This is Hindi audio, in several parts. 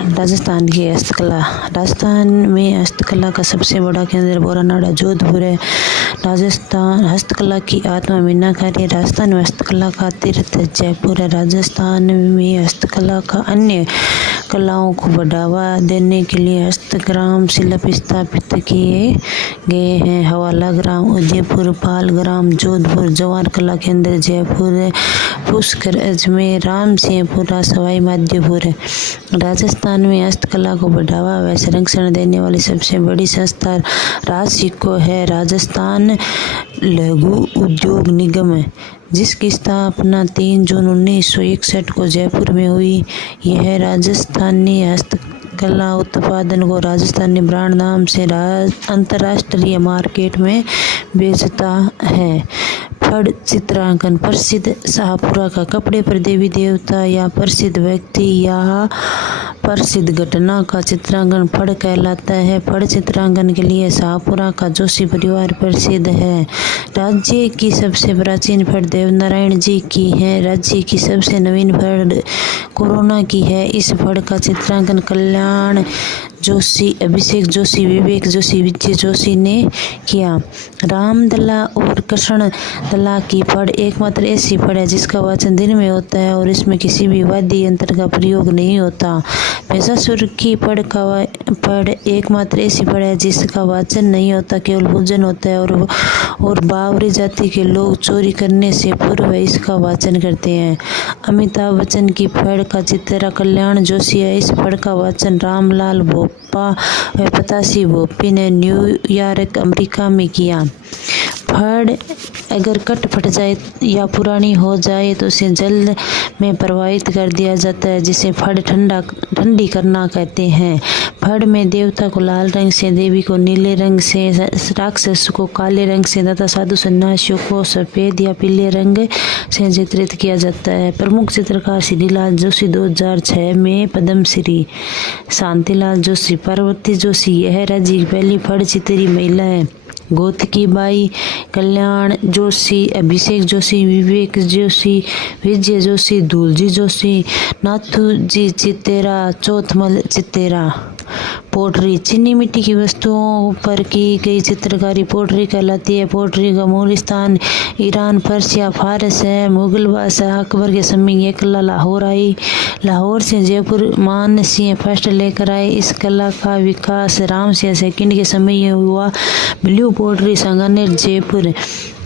राजस्थान की हस्तकला। राजस्थान में हस्तकला का सबसे बड़ा केंद्र बोरानाड़ा जोधपुर है। राजस्थान हस्तकला की आत्मा मीनाकारी। राजस्थान में हस्तकला का तीर्थ जयपुर है। राजस्थान में हस्तकला का अन्य कलाओं को बढ़ावा देने के लिए हस्तग्राम शिल्प स्थापित किए गए हैं। हवाला ग्राम उदयपुर, पाल ग्राम जोधपुर, जवार कला केंद्र जयपुर, पुष्कर अजमेर, राम सिंहपुरा, सवाई माधोपुर है। राजस्थान में हस्तकला को बढ़ावा व संरक्षण देने वाली सबसे बड़ी संस्था राजसिको है। राजस्थान लघु उद्योग निगम है, जिसकी स्थापना 3 जून 1961 को जयपुर में हुई। यह राजस्थानी हस्तकला उत्पादन को राजस्थानी ब्रांड नाम से अंतर्राष्ट्रीय मार्केट में बेचता है। फड़ चित्रांकन। प्रसिद्ध शाहपुरा का कपड़े पर देवी देवता या प्रसिद्ध व्यक्ति या प्रसिद्ध घटना का चित्रांकन फड़ कहलाता है। फड़ चित्रांकन के लिए शाहपुरा का जोशी परिवार प्रसिद्ध है। राज्य की सबसे प्राचीन फड़ देवनारायण जी की है। राज्य की सबसे नवीन फड़ कोरोना की है। इस फड़ का चित्रांकन कल्याण जोशी, अभिषेक जोशी, विवेक जोशी, विजय जोशी ने किया। रामदला और कृष्ण दला की फड़ एकमात्र ऐसी फड़ है जिसका वाचन दिन में होता है और इसमें किसी भी वाद्य यंत्र का प्रयोग नहीं होता। महिषासुर की फड़ एकमात्र ऐसी फड़ है जिसका वाचन नहीं होता, केवल पूजन होता है और बावरी जाति के लोग चोरी करने से पूर्व इसका वाचन करते हैं। अमिताभ बच्चन की फड़ का चित्रा कल्याण जोशी है। इस फड़ का वाचन रामलाल भोपा व पतासी भोपी ने न्यूयॉर्क अमेरिका में किया। फड़ अगर कट फट जाए या पुरानी हो जाए तो उसे जल में प्रवाहित कर दिया जाता है, जिसे फड़ ठंडी करना कहते हैं। फड़ में देवता को लाल रंग से, देवी को नीले रंग से, राक्षस को काले रंग से तथा साधु सन्यासियों को सफेद या पीले रंग से चित्रित किया जाता है। प्रमुख चित्रकार श्रीलाल जोशी 2006 में पद्मश्री। शांतिलाल जोशी, पार्वती जोशी यह राज्य की पहली फड़ चित्री महिला है। गोतकी बाई, कल्याण जोशी, अभिषेक जोशी, विवेक जोशी, विजय जोशी, धूलजी जोशी, नाथूजी चित्तेरा, चौथमल चित्तेरा। पोट्री। चीनी मिट्टी की वस्तुओं पर की गई चित्रकारी पोट्री कहलाती है। पोट्री का मूल स्थान ईरान, पर्सिया, फारस है। मुगल बादशाह अकबर के समय यह कला लाहौर आई। लाहौर से जयपुर मान सिंह फर्स्ट लेकर आए। इस कला का विकास राम सिंह सेकंड के समय हुआ। Blue pottery, Sanganer, Jaipur.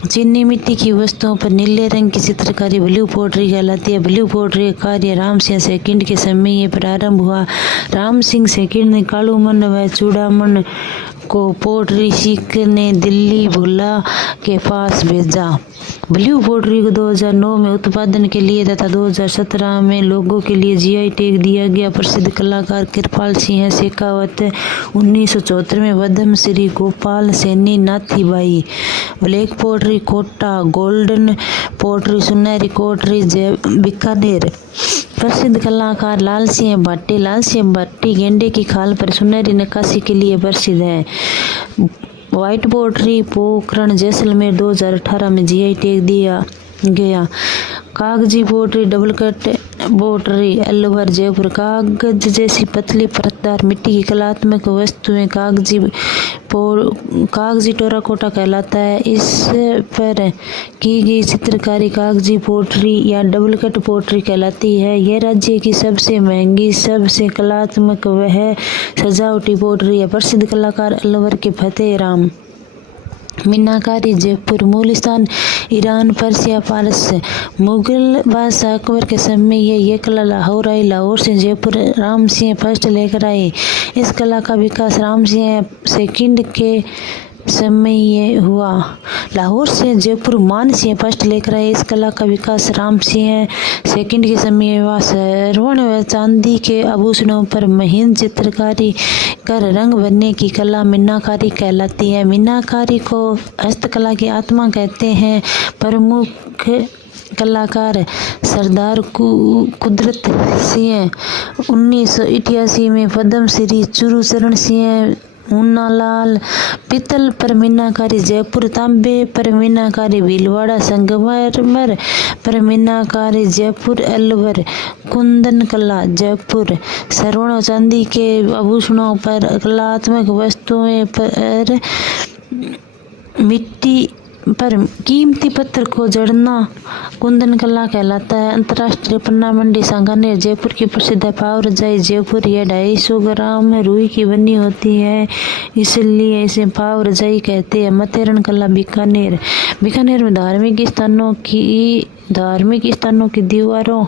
चीनी मिट्टी की वस्तुओं पर नीले रंग की चित्रकारी ब्लू पोट्री कहलाती है। ब्लू पोट्री का कार्य राम सिंह सेकंड के समय ये प्रारंभ हुआ। राम सिंह सेकंड ने कालूमन व चूड़ामन को पोट्री सीखने दिल्ली भुल्ला के पास भेजा। ब्लू पोट्री को 2009 में उत्पादन के लिए तथा 2017 में लोगों के लिए जीआई टैग दिया गया। प्रसिद्ध कलाकार कृपाल सिंह शेखावत, 1974 में Padmashri Gopal Saini, Nathibai. Black pottery Kota, golden pottery सुनहरी पोट्री बीकानेर। प्रसिद्ध कलाकार लाल सिंह भट्टी। लाल सिंह भट्टी गेंडे की खाल पर सुनहरी नक्काशी के लिए प्रसिद्ध है। व्हाइट पोट्री पोखरण जैसलमेर 2018 में जीआई टैग दिया गया। कागजी pottery double cut pottery Alwar Jaipur. कागज जैसी पतली परतदार मिट्टी की कलात्मक वस्तुएं कागजी टेराकोटा कहलाता है। इस पर की गई चित्रकारी कागजी पोट्री या डबल कट पोट्री कहलाती है। यह राज्य की सबसे महंगी, सबसे कलात्मक वह सजावटी पोट्री है। प्रसिद्ध कलाकार अलवर के फतेह राम। मीनाकारी जयपुर। मूल स्थान ईरान, पर्सिया, फारस। मुगल बादशाह अकबर के समय ये कला लाहौर आई। लाहौर से जयपुर राम सिंह फर्स्ट लेकर आए। इस कला का विकास राम सिंह सेकंड के समय ये हुआ। लाहौर से जयपुर मान सिंह फर्स्ट लेकर आए। इस कला का विकास राम सिंह सेकंड के समय हुआ। स्वर्ण व चांदी के आभूषणों पर महीन चित्रकारी कर रंग भरने की कला मीनाकारी कहलाती है। मीनाकारी को हस्तकला की आत्मा कहते हैं। प्रमुख कलाकार सरदार कुदरत सिंह, 1988 में पद्मश्री, चूरू चरण सिंह मुन्नालाल। पीतल पर मीनाकारी जयपुर, तांबे पर मीनाकारी भीलवाड़ा, संगमरमर पर मीनाकारी जयपुर अलवर। कुंदन कला जयपुर। स्वर्ण चांदी के आभूषणों पर कलात्मक वस्तुएं पर मिट्टी पर कीमती पत्थर को जड़ना कुंदन कला कहलाता है। अंतर्राष्ट्रीय पन्ना मंडी सांगानेर जयपुर की प्रसिद्ध है। पाव रजाई जयपुर, यह 250 ग्राम रुई की बनी होती है, इसलिए इसे पाव रजाई कहते हैं। मथेरन कला बीकानेर। बीकानेर में धार्मिक स्थानों की दीवारों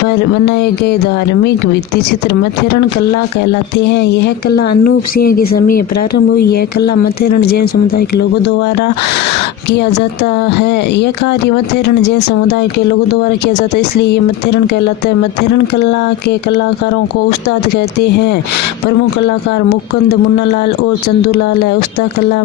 पर बनाए गए धार्मिक भित्ति चित्र मथेरन कला कहलाते हैं। यह कला अनूप सिंह के समय प्रारंभ हुई। यह कला मथेरन जैन समुदाय के लोगों द्वारा किया जाता है। यह कार्य मथेरन जैन समुदाय के लोगों द्वारा किया जाता है, इसलिए ये मथेरन कहलाता है। मथेरन कला के कलाकारों को उस्ताद कहते हैं। प्रमुख कलाकार मुकुंद, मुन्नालाल और चंदूलाल है। उस्ताद कला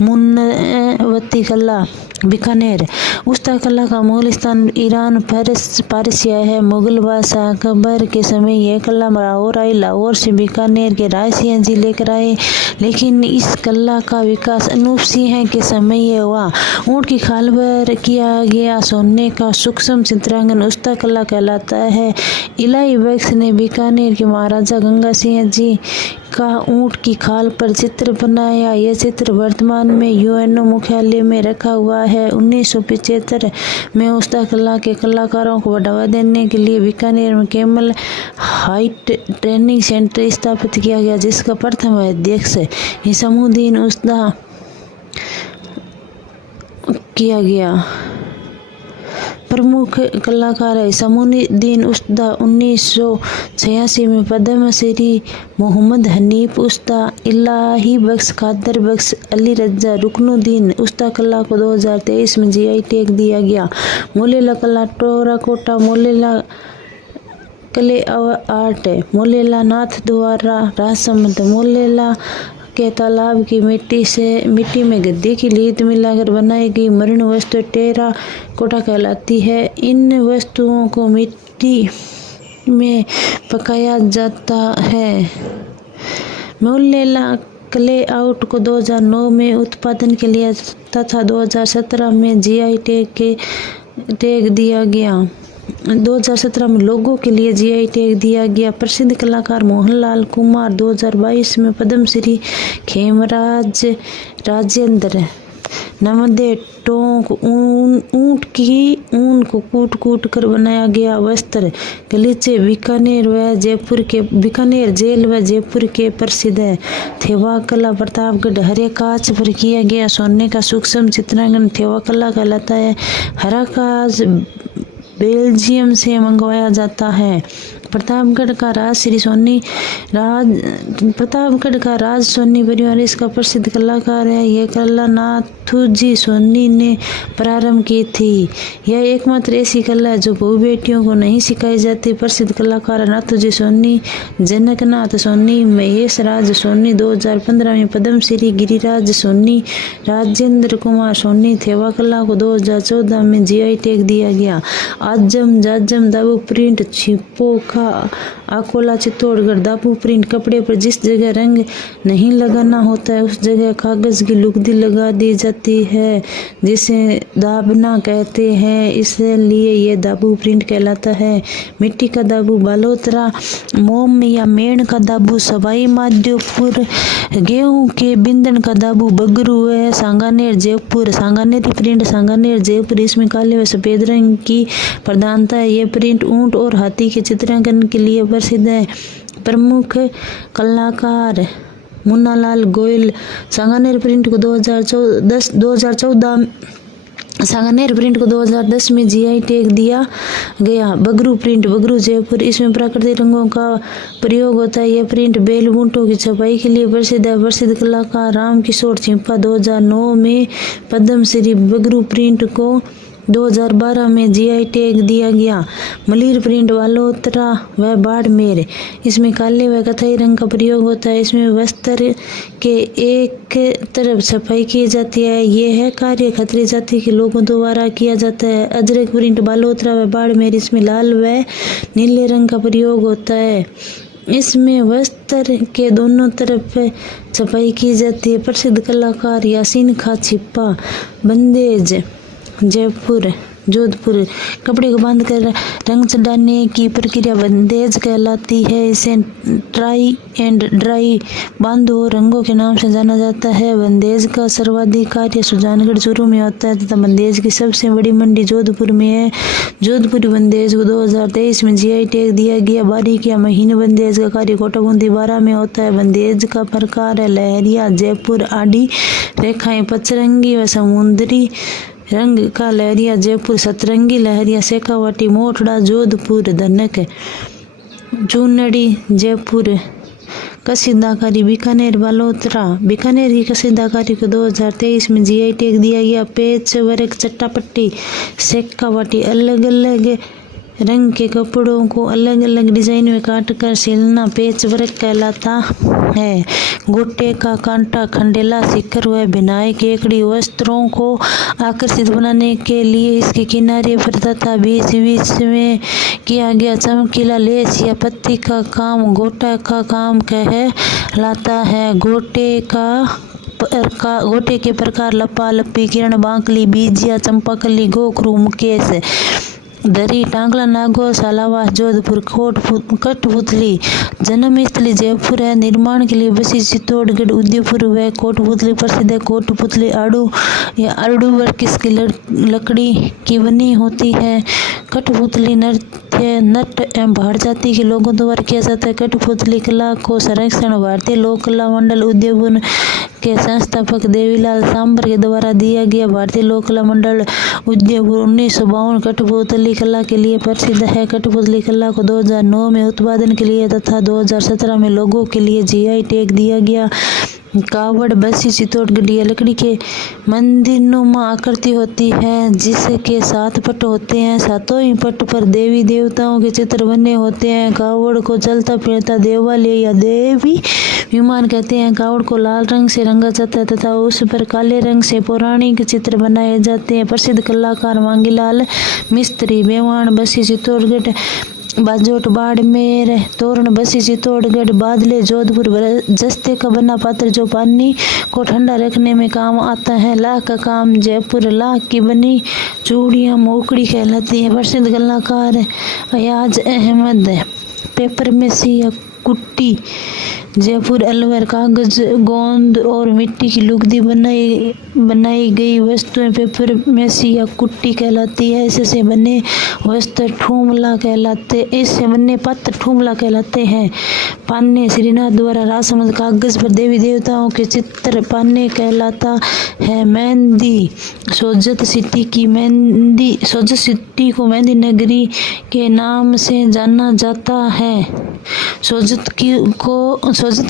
मुन्नवती कला बीकानेर। उस्ताद कला का मूल स्थान ईरान पारसिया है। मुगल बादशाह अकबर के समय यह कला लाहौर आई। लाहौर से बीकानेर के रायसिंह जी लेकर आए, लेकिन इस कला का विकास अनूप सिंह के समय हुआ। ऊंट की खाल पर किया गया सोने का सूक्ष्म चित्रांकन उस्ताद कला कहलाता है। इलाई बख्श ने बीकानेर के महाराजा गंगा सिंह जी का ऊंट की खाल पर चित्र बनाया। यह चित्र वर्तमान में यूएनओ मुख्यालय में रखा हुआ है। 1975 में उस्ताद कला के कलाकारों को बढ़ावा देने के लिए बीकानेर में कैमल हाइट ट्रेनिंग सेंटर स्थापित किया गया, जिसका प्रथम अध्यक्ष हिसामुद्दीन उस्ताद किया गया। प्रमुख कलाकार है हिसामुद्दीन उस्ताद। 1986 में पद्मश्री मोहम्मद हनीफ उस्ताद, इलाही बख्श, कादर बख्श, अली रजा रुकनुद्दीन उस्ताद कला को 2023 में जीआई टैग दिया गया। मोलेला कला terracotta Molela clay art, Molela Nathdwara Rajsamand. Molela के तालाब की मिट्टी में गद्दे की लीद मिलाकर बनाई गई मरण वस्तु टेराकोटा कहलाती है। इन वस्तुओं को मिट्टी में पकाया जाता है। मोलेला क्ले आउट को 2009 में उत्पादन के लिए तथा 2017 में जीआई टैग दिया गया। 2017 में लोगों के लिए जीआई टैग दिया गया। प्रसिद्ध कलाकार मोहनलाल कुमार 2022 में पद्मश्री। खेमराज राजेंद्र नमदे टोंक ऊंट की ऊन को कूट कर बनाया गया वस्त्र। गलीचे बीकानेर जेल व जयपुर के प्रसिद्ध है। थेवा कला प्रतापगढ़। हरे कांच पर किया गया सोने का सूक्ष्म चित्रांकन थेवा कला कहलाता है। हरा कांच बेल्जियम से मंगवाया जाता है। प्रतापगढ़ का राज सोनी परिवार इसका प्रसिद्ध कलाकार है। यह कला नाथूजी सोनी ने प्रारंभ की थी। यह एकमात्र ऐसी कला है जो बहु बेटियों को नहीं सिखाई जाती। प्रसिद्ध कलाकार नाथूजी सोनी, जनकनाथ सोनी, महेश राज सोनी। 2015 में पद्मश्री गिरिराज सोनी, राजेंद्र कुमार सोनी। थेवा कला को 2014 में जीआई टैग दिया गया। आजम जाजम दाबू प्रिंट छिपोखा अकोला चित्तौड़गढ़। दाबू प्रिंट कपड़े पर जिस जगह रंग नहीं लगाना होता है उस जगह कागज की लुगदी लगा दी जाती है, जिसे दाबना कहते हैं, इसलिए ये दाबू प्रिंट कहलाता है। मिट्टी का दाबू बालोतरा, मोम या मेण का दाबू सवाई माधोपुर, गेहूं के बिंदन का दाबू बगरू है सांगानेर जयपुर। सांगानेरी प्रिंट सांगानेर जयपुर, इसमें काले व सफेद रंग की प्रधानता है। यह प्रिंट ऊंट और हाथी के चित्रांकन के लिए प्रसिद्ध है। प्रमुख कलाकार मुन्नालाल गोयल। सांगानेर प्रिंट को 2010 में जीआई टैग दिया गया। बगरू प्रिंट बगरू जयपुर, इसमें प्राकृतिक रंगों का प्रयोग होता है। यह प्रिंट बेल बूटों की छपाई के लिए प्रसिद्ध है। प्रसिद्ध कलाकार राम किशोर छिंपा 2009 में पद्मश्री। बगरू प्रिंट को 2012 में जीआई टैग दिया गया। मलिर प्रिंट बालोतरा व बाड़मेर, इसमें काले व कथई रंग का प्रयोग होता है। इसमें वस्त्र के एक तरफ छपाई की जाती है। यह कार्य खत्री जाति के लोगों द्वारा किया जाता है। अजरक प्रिंट बालोतरा व बाड़मेर, इसमें लाल व नीले रंग का प्रयोग होता है। इसमें वस्त्र के दोनों तरफ छपाई की जाती है। प्रसिद्ध कलाकार यासीन खां छिप्पा, बंदेज जयपुर जोधपुर। कपड़े को बांधकर रंग चढ़ाने की प्रक्रिया बंदेज कहलाती है। इसे ट्राई एंड ड्राई बांधो रंगों के नाम से जाना जाता है। बंदेज का सर्वाधिक कार्य सुजानगढ़ चूरू में होता है तथा बंदेज की सबसे बड़ी मंडी जोधपुर में है। जोधपुरी बंदेज को 2023 में जीआई टैग दिया गया। बारीक या महीन बंदेज का कार्य कोटाबूंदी 12 में होता है। बंदेज का प्रकार है लहरिया, जयपुर, आड़ी रेखाएं, पचरंगी व समुद्री रंग का लहरिया जयपुर, सतरंगी लहरिया शेखावाटी, मोटड़ा जोधपुर, धनक चूनड़ी जयपुर। कसीदाकारी बीकानेर बालोतरा। बीकानेर की कसीदाकारी को 2023 में जीआई टैग दिया गया। पेच वर्क चट्टापट्टी शेखावाटी। अलग अलग रंग के कपड़ों को अलग अलग डिजाइन में काट कर सिलना पेच वर्क कहलाता है। गोटे का कांटा, खंडेला, सिक्कर व बिनाई केकड़ी वस्त्रों को आकर्षित बनाने के लिए इसके किनारे पर तथा बीच बीच में किया गया चमकीला लेस या पत्ती का काम गोटा का काम कहलाता है। गोटे के प्रकार लपा लपी, किरण बांकली, बीजिया, चंपाकली, गोखरू, मुकेश, दरी, टांगला, नागौर, सालावास जोधपुर। कठपुतली जन्मस्थली जयपुर है। निर्माण के लिए बसी चित्तौड़गढ़, उदयपुर व कोटपुतली प्रसिद्ध है। कोटपुतली आड़ू या आड़ू वर्ग इसकी लकड़ी की बनी होती है। कठपुतली नृत्य नट एवं भाट जाति के लोगों द्वारा किया जाता है। कठपुतली कला को संरक्षण भारतीय लोक कला मंडल उदयपुर के संस्थापक देवीलाल सांबर के द्वारा दिया गया। भारतीय लोक कला मंडल उदयपुर 1952 कठपुतली कला के लिए प्रसिद्ध है। कठपुतली कला को 2009 में उत्पादन के लिए तथा 2017 में लोगों के लिए जीआई टैग दिया गया। कावड़ बसी चित्तौड़गढ़ लकड़ी के मंदिरनुमा आकृति होती है जिसके 7 पट होते हैं। सातों ही पट पर देवी देवताओं के चित्र बने होते हैं। कावड़ को चलता फिरता देवालय या देवी विमान कहते हैं। कावड़ को लाल रंग से रंगा जाता है तथा उस पर काले रंग से पौराणिक चित्र बनाए जाते हैं। प्रसिद्ध कलाकार मांगीलाल मिस्त्री, बेवान बसी चित्तौड़गढ़, बाजोट बाड़मेर, तोरण बसी चित्तौड़गढ़, बादले जोधपुर। जस्ते का बना पात्र जो पानी को ठंडा रखने में काम आता है। लाख का काम जयपुर। लाख की बनी चूड़ियाँ मोकड़ी कहलाती है। प्रसिद्ध कलाकार अयाज अहमद, पेपर मेसी या कुट्टी जयपुर। अलवर कागज, गोंद और मिट्टी की लुगदी बनाई गई वस्तुएं पेपर मेसी या कुट्टी कहलाती है। इससे बने वस्त्र ठूमला कहलाते हैं। पान्ने श्रीनाथ द्वारा राजसमंद कागज पर देवी देवताओं के चित्र पान्ने कहलाता है। मेहंदी सोजत सिटी को मेहंदी नगरी के नाम से जाना जाता है। सोजत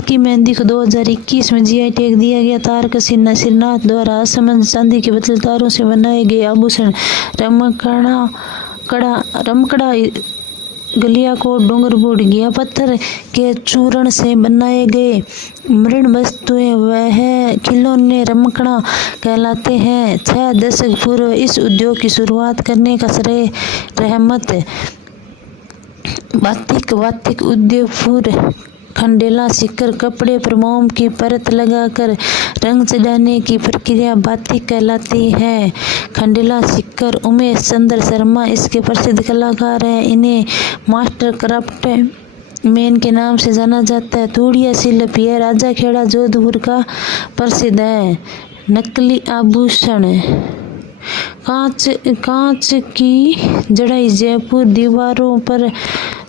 की मेहंदी को 2021 में जीआई टैग दिया गया। तार का श्रीनाथ द्वारा असमंद चांदी के पतले तारों से बनाए गए आभूषण। रमकड़ा गलियाकोट, डूंगरपुर घिया पत्थर के चूर्ण से बनाए गए मृण वस्तुएं वह खिलौने रमकड़ा कहलाते हैं। 6 दशक पूर्व इस उद्योग की शुरुआत करने का श्रेय रहमत वातिक उदयपुर। खंडेला सिक्कर कपड़े पर मोम की परत लगाकर रंग चढ़ाने की प्रक्रिया बातिक कहलाती है। खंडेला सिक्कर उमेश चंद्र शर्मा इसके प्रसिद्ध कलाकार हैं। इन्हें मास्टर क्राफ्ट मैन के नाम से जाना जाता है। तूड़िया शिल्प यह राजा खेड़ा जोधपुर का प्रसिद्ध है। नकली आभूषण कांच की जड़ाई जयपुर।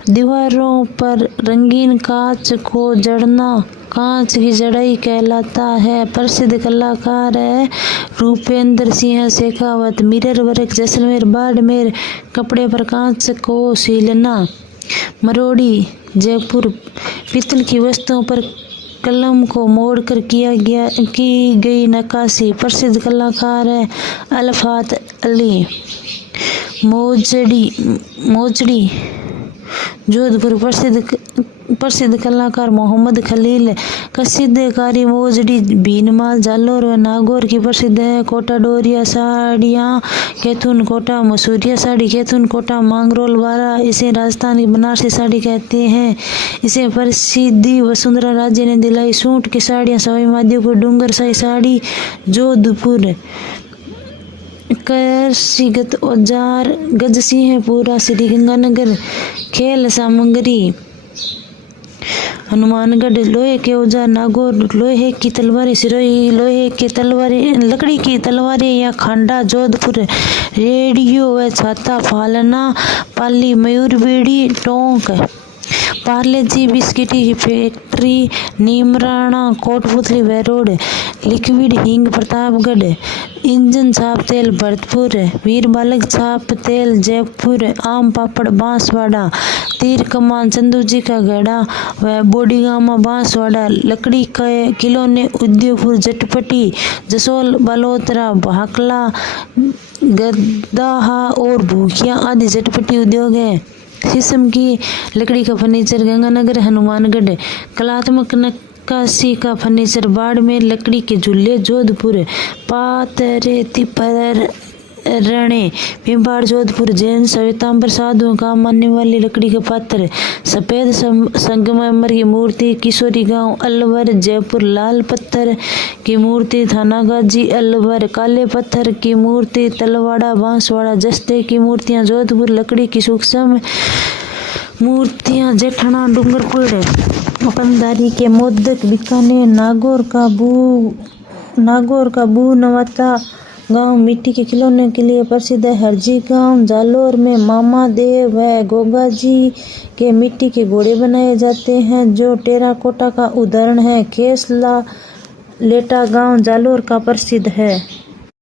दीवारों पर रंगीन कांच को जड़ना कांच की जड़ाई कहलाता है। प्रसिद्ध कलाकार है रूपेंद्र सिंह शेखावत। Mirror work Jaisalmer Barmer. कपड़े पर कांच को सीलना। मरोड़ी जयपुर। पीतल की वस्तुओं पर कलम को मोड़कर की गई नक्काशी। प्रसिद्ध कलाकार है अल्फात अली। मोजड़ी जोधपुर प्रसिद्ध कलाकार मोहम्मद खलील, कसीदेकारी मोजड़ी भीनमाल, जालोर व नागौर की प्रसिद्ध है। कोटा डोरिया साड़ियाँ कैथून कोटा, मसूरिया साड़ी कैथून कोटा, मांगरोल वाला, इसे राजस्थान की बनारसी साड़ी कहते हैं। इसे प्रसिद्धि वसुंधरा राजे ने दिलाई। सूट की साड़ियाँ सवाई माधोपुर, डूंगर शाही साड़ी जोधपुर। कृषिगत औजार गजसिंहपुरा, श्री गंगानगर। खेल सामग्री हनुमानगढ़, लोहे के औजार नागौर, लोहे की तलवारें सिरोही, लोहे के तलवारें लकड़ी की तलवारें या खांडा जोधपुर। रेडियो व छाता फालना पाली, मयूरबेड़ी टोंक। पार्ले जी बिस्किट की फैक्ट्री नीमराणा कोटपुतली वैरोड। लिक्विड हींग प्रतापगढ़। इंजन छाप तेल भरतपुर। वीर बालक छाप तेल जयपुर। आम पापड़ बांसवाड़ा। तीर कमान चंदू जी का गढ़ा व बोडीगामा बांसवाड़ा। लकड़ी के खिलौने उदयपुर जटपटी। जसोल बालोतरा भाकला गदाहा और भूखिया आदि जटपटी उद्योग है। शीशम की लकड़ी का फर्नीचर गंगानगर हनुमानगढ़। कलात्मक नक्काशी का फर्नीचर बाड़मेर। लकड़ी के झूले जोधपुर। पातरेती पर रणे पिंपाड़ जोधपुर। जैन श्वेतांबर साधुओं का मानने वाली लकड़ी का पात्र। सफेद संगमरमर की मूर्ति किशोरी गांव अलवर जयपुर। लाल पत्थर की मूर्ति थानागाजी अलवर। काले पत्थर की मूर्ति तलवाड़ा बांसवाड़ा। जस्ते की मूर्तियां जोधपुर। लकड़ी की सूक्ष्म मूर्तियां जेठना डूंगरपुर। अपनदारी के मोदक बीकानेर। नागौर का बू नवाता गांव मिट्टी के खिलौने के लिए प्रसिद्ध है। हरजी गांव जालोर में मामा देव व गोगा जी के मिट्टी के घोड़े बनाए जाते हैं जो टेराकोटा का उदाहरण है। खेसला लेटा गांव जालोर का प्रसिद्ध है।